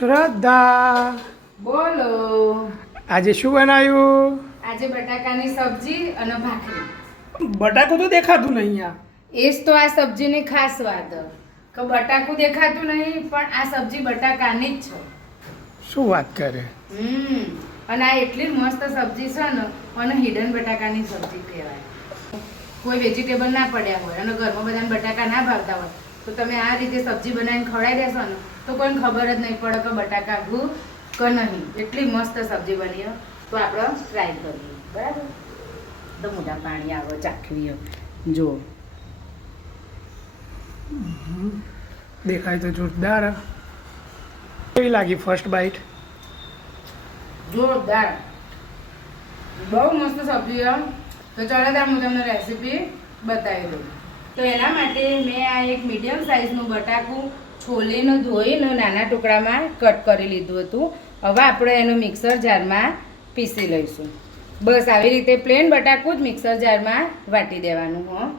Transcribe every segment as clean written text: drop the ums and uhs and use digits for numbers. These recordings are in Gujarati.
શ્રદ્ધા, બોલો. આજે શું બનાવ્યું? આજે બટાકાની સબ્જી અને ભાખરી. બટાકું તો દેખાતું નહીં આ. એ જ તો આ સબ્જીની ખાસ વાત કે બટાકું દેખાતું નહીં, પણ આ સબ્જી બટાકાની જ છે. શું વાત કરે? અને આ એટલી મસ્ત સબ્જી છે ને, અને હિડન બટાકાની સબ્જી કહેવાય. કોઈ વેજીટેબલ ના પડ્યા હોય અને ઘરમાં બધાને બટાકા ના ભાવતા હોય તો તમે આ રીતે સબ્જી બનાવીને ખવડાવી દેશો ને તો કોઈને ખબર જ નહીં પડે કે બટાકા ઘું કે નહીં. એટલી મસ્ત સબ્જી બની. તો આપણે ટ્રાય કરીએ, બરાબર? તો મોટા પાણી આવે ચાખવીએ. જો દેખાય તો જોરદાર. કેવી લાગી ફર્સ્ટ બાઈટ? જોરદાર, બહુ મસ્ત સબ્જી છે. તો ચાલો ત્યાં હું તમને રેસીપી બતાવી દઉં. તો એના માટે મેં આ એક મીડિયમ સાઇઝનું બટાકું છોલીને ધોઈને નાના ટુકડામાં કટ કરી લીધું હતું. હવે આપણે એનું મિક્સર જારમાં પીસી લઈશું. બસ આવી રીતે પ્લેન બટાકું જ મિક્સર જારમાં વાટી દેવાનું.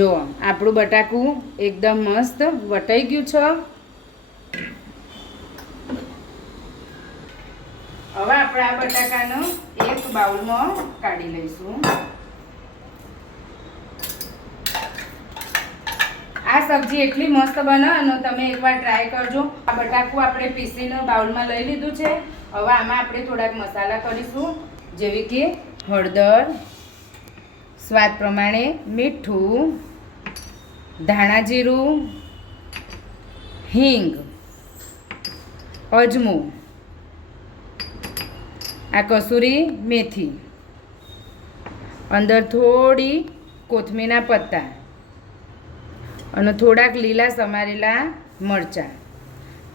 જો આપણું બટાકું એકદમ મસ્ત વટાઈ ગયું છે. હવે આપણે આ બટાકાનો એક બાઉલમાં કાઢી લઈશું. આ સબ્જી એટલી મસ્ત બને અને તમે એકવાર ટ્રાય કરજો. આ બટાકું આપણે પીસીને બાઉલમાં લઈ લીધું છે. હવે આમાં આપણે થોડાક મસાલા કરીશું, જેવી કે હળદર, સ્વાદ પ્રમાણે મીઠું, ધાણા જીરું, હિંગ, અજમો, આ કસૂરી મેથી, અંદર થોડી કોથમીરના પત્તા અને થોડાક લીલા સમારેલા મરચાં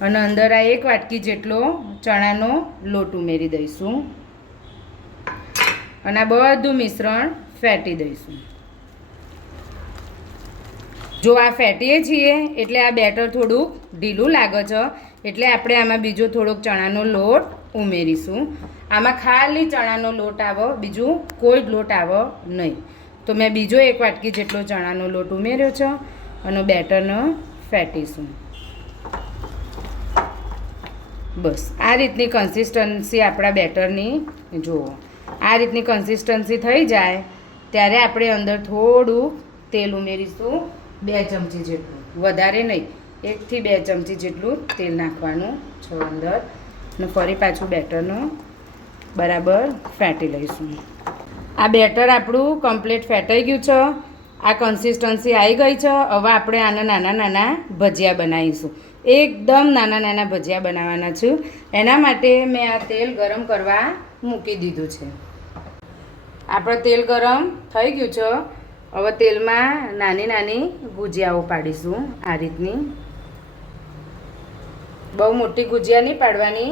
અને અંદર આ એક વાટકી જેટલો ચણાનો લોટ ઉમેરી દઈશું અને આ બધું મિશ્રણ ફેટી દઈશું. જો આ ફેટીએ છીએ એટલે આ બેટર થોડુંક ઢીલું લાગે છે, એટલે આપણે આમાં બીજો થોડોક ચણાનો લોટ ઉમેરીશું. આમાં ખાલી ચણાનો લોટ આવો, બીજું કોઈ જ લોટ આવો નહીં. તો મેં બીજો એક વાટકી જેટલો ચણાનો લોટ ઉમેર્યો છે અને બેટરને ફેટીશું. બસ આ રીતની કન્સિસ્ટન્સી આપણા બેટરની જુઓ. આ રીતની કન્સિસ્ટન્સી થઈ જાય ત્યારે આપણે અંદર થોડું તેલ ઉમેરીશું, 2 ચમચી જેટલું, વધારે નહીં, 1 થી 2 ચમચી જેટલું તેલ નાખવાનું છે અંદર. અને ફરી પાછું બેટરનું બરાબર ફેટી લઈશું. આ બેટર આપણું કમ્પ્લીટ ફેટાઈ ગયું છે. આ કન્સિસ્ટન્સી આવી ગઈ છે. હવે આપણે આના નાના નાના ભજીયા બનાવીશું. એકદમ નાના નાના ભજીયા બનાવવાના છું. એના માટે મેં આ તેલ ગરમ કરવા મૂકી દીધું છે. આપણું તેલ ગરમ થઈ ગયું છે. હવે તેલમાં નાની નાની ગુજિયાઓ પાડીશું. આ રીતની બહુ મોટી ગુજિયા નહીં પાડવાની.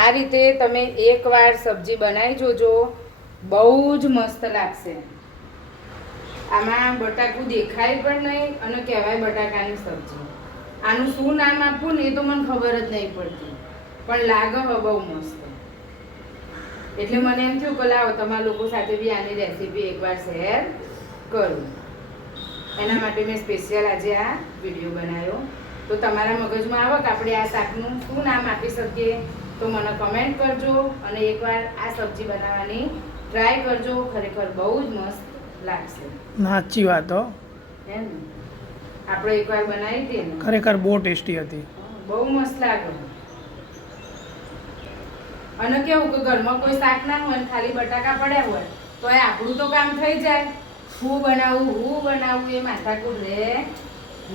આ રીતે તમે એકવાર સબ્જી બનાવી જોજો, બહુ જ મસ્ત લાગશે. આમાં બટાકું દેખાય પણ નહીં અને કહેવાય બટાકાની સબ્જી. આનું શું નામ આપવું ને એ તો મને ખબર જ નહીં પડતી, પણ લાગે બહુ મસ્ત. એટલે મને એમ થયું કે લાવો તમારા લોકો સાથે બી આની રેસીપી એકવાર શેર કરું. એના માટે મેં સ્પેશિયલ આજે આ વિડીયો બનાવ્યો. તો તમારા મગજમાં આવે કે આપણે આ શાકનું શું નામ આપી શકીએ તો મને કમેન્ટ કરજો અને એકવાર આ સબ્જી બનાવવાની ટ્રાય કરજો. ખરેખર બહુ જ મસ્ત લાગશે. સાચી વાત હો. એમ આપણે એકવાર બનાવી હતી ને, ખરેખર બહુ ટેસ્ટી હતી. બહુ મસ્ત લાગે. અને કેવું કે ઘરમાં કોઈ શાક ના હોય, ખાલી બટાકા પડ્યા હોય તો એ આપણું તો કામ થઈ જાય. હું બનાવું એ માથાકૂટ રહે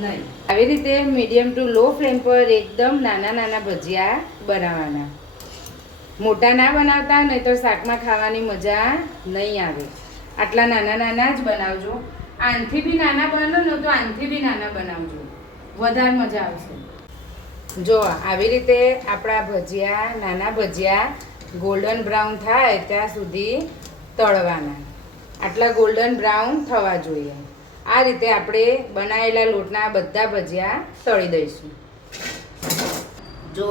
નહીં. આવી રીતે મીડિયમ ટુ લો ફ્લેમ પર એકદમ નાના નાના ભજીયા બનાવવાના. મોટા ના બનાવતા, નહીં તો શાકમાં ખાવાની મજા નહીં આવે. આટલા નાના નાના જ બનાવજો. આનથી બી નાના બનાવો ને તો આનથી બી નાના બનાવજો, વધારે મજા આવશે. જો આવી રીતે આપણા ભજીયા, નાના ભજીયા ગોલ્ડન બ્રાઉન થાય ત્યાં સુધી તળવાના. આટલા ગોલ્ડન બ્રાઉન થવા જોઈએ. આ રીતે આપણે બનાવેલા લોટના બધા ભજીયા તળી દઈશું. જો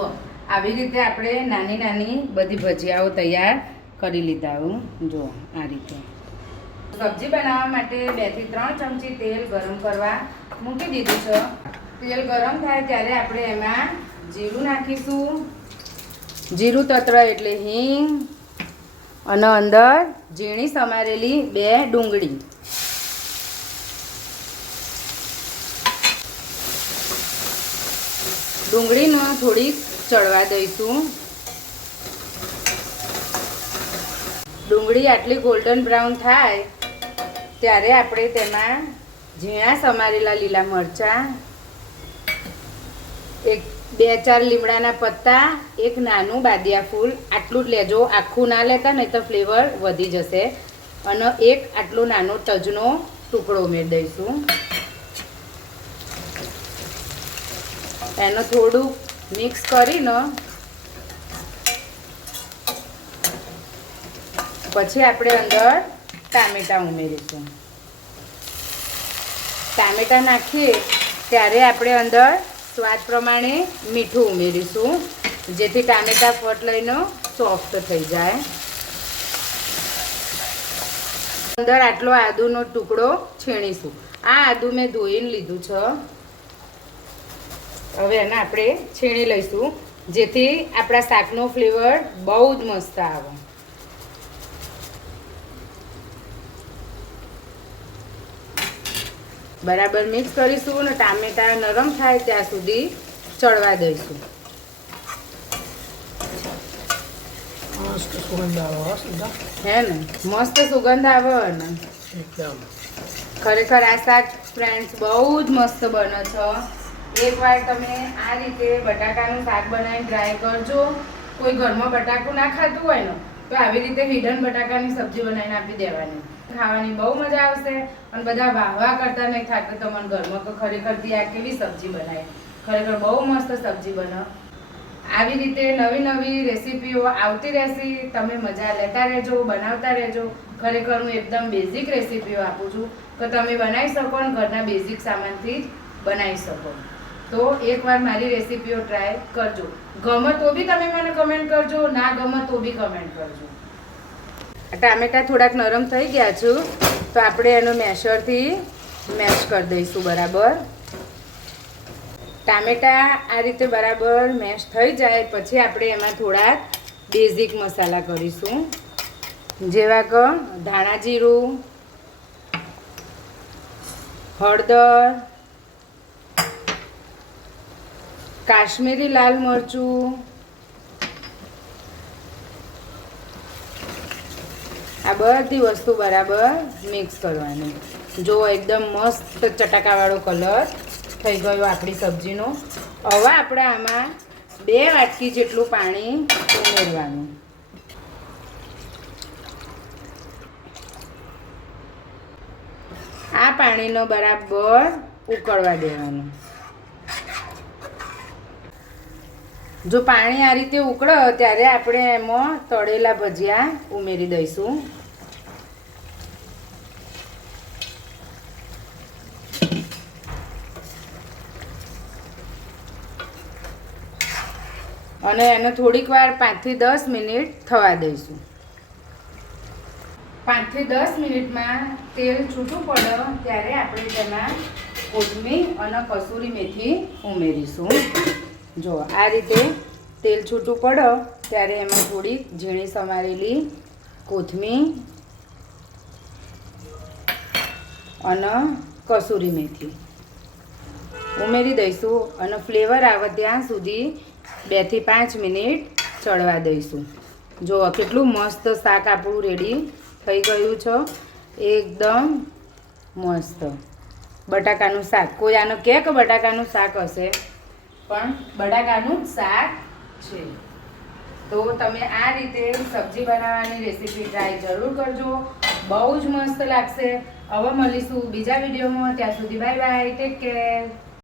આવી રીતે આપણે નાની નાની બધી ભજીયાઓ તૈયાર કરી લીધા હું જો આ રીતે. સબ્જી બનાવવા માટે 2 થી 3 ચમચી તેલ ગરમ કરવા મૂકી દીધું છે. તેલ ગરમ થાય ત્યારે આપણે એમાં જીરું નાખીશું. જીરું તતરે એટલે હિંગ અને અંદર ઝીણી સમારેલી 2 ડુંગળી. ડુંગળીનો થોડીક ચડવા દઈશું. ડુંગળી આટલી ગોલ્ડન બ્રાઉન થાય ત્યારે આપણે તેમાં ઝીણા સમારેલા લીલા મરચાં, 2-4 લીમડાના પત્તા, 1 નાનું બાદિયા ફૂલ, આટલું જ લેજો, આખું ના લેતા નહીં તો ફ્લેવર વધી જશે, અને 1 આટલો નાનો તજનો ટુકડો ઉમેરી દઈશું. એનો થોડું મિક્સ કરીને પછી આપણે અંદર ટામેટાં ઉમેરીશું. ટામેટાં નાખીએ ત્યારે આપણે અંદર સ્વાદ પ્રમાણે મીઠું ઉમેરીશું, જેથી ટામેટાં ફટ લઈને સોફ્ટ થઈ જાય. અંદર આટલો આદુનો ટુકડો છીણીશું. આ આદુ મેં ધોઈને લીધું છે. હવે એને આપણે છીણી લઈશું, જેથી આપણા શાકનો ફ્લેવર બહુ જ મસ્ત આવે. બરાબર મિક્સ કરીશું અને ટામેટાં નરમ થાય ત્યાં સુધી ચડવા દઈશું. મસ્ત સુગંધ આવે હે ને, મસ્ત સુગંધ આવે ને એકદમ. ખરેખર આ શાક ફ્રેન્ડ્સ બહુ જ મસ્ત બને છે. એકવાર તમે આ રીતે બટાકાનું શાક બનાવીને ટ્રાય કરજો. કોઈ ઘરમાં બટાકું ના ખાતું હોય ને તો આવી રીતે હિડન બટાકાની સબ્જી બનાવીને આપી દેવાની. ખાવાની બહુ મજા આવશે અને બધા વાહવા કરતા નહીં થાકતા તમારા ઘરમાં તો ખરેખરથી આ કેવી સબ્જી બનાવી. ખરેખર બહુ મસ્ત સબ્જી બને. આવી રીતે નવી નવી રેસીપીઓ આવતી રહેશે. તમે મજા લેતા રહેજો, બનાવતા રહેજો. ખરેખર હું એકદમ બેઝિક રેસીપીઓ આપું છું તો તમે બનાવી શકો અને ઘરના બેઝિક સામાનથી જ બનાવી શકો. તો એકવાર મારી રેસીપીઓ ટ્રાય કરજો. ગમે તો બી તમે મને કમેન્ટ કરજો, ના ગમે તો બી કમેન્ટ કરજો. ટામેટાં થોડાક નરમ થઈ ગયા છું તો આપણે એનો મેશરથી મેશ કરી દઈશું બરાબર. ટામેટાં આ રીતે બરાબર મેશ થઈ જાય પછી આપણે એમાં થોડાક બેઝિક મસાલા કરીશું, જેવા કે ધાણા જીરું, હળદર, કાશ્મીરી લાલ મરચું, આ બધી વસ્તુ બરાબર મિક્સ કરવાની. જો એકદમ મસ્ત ચટાકાવાળો કલર થઈ ગયો આપણી સબ્જીનો. હવે આપણે આમાં 2 વાટકી જેટલું પાણી ઉમેરવાનું. આ પાણીનો બરાબર ઉકળવા દેવાનું. જો પાણી આ રીતે ઉકળે ત્યારે આપણે એમાં તળેલા ભજીયા ઉમેરી દઈશું. અને એને થોડીક વાર 5 થી 10 મિનિટ થવા દઈશું. 5 થી 10 મિનિટમાં તેલ છૂટું પડે ત્યારે આપણે તેમાં કોથમીર અને કસૂરી મેથી ઉમેરીશું. જો આ રીતે તેલ છૂટું પડે ત્યારે એમાં થોડી ઝીણી સમારેલી કોથમીર અને કસૂરી મેથી ઉમેરી દઈશું અને ફ્લેવર આવે ત્યાં સુધી 2 થી 5 મિનિટ ચડવા દઈશું. જો કેટલું મસ્ત શાક આપણું રેડી થઈ ગયું છે. એકદમ મસ્ત બટાકાનું શાક. કોઈ આનો કહે કે બટાકાનું શાક હશે, પણ બટાકાનું શાક છે. તો તમે આ રીતે સબ્જી બનાવવાની રેસીપી ટ્રાય જરૂર કરજો. બહુ જ મસ્ત લાગશે. હવે મળીશું બીજા વિડીયોમાં. ત્યાં સુધી બાય બાય, ટેક કેર.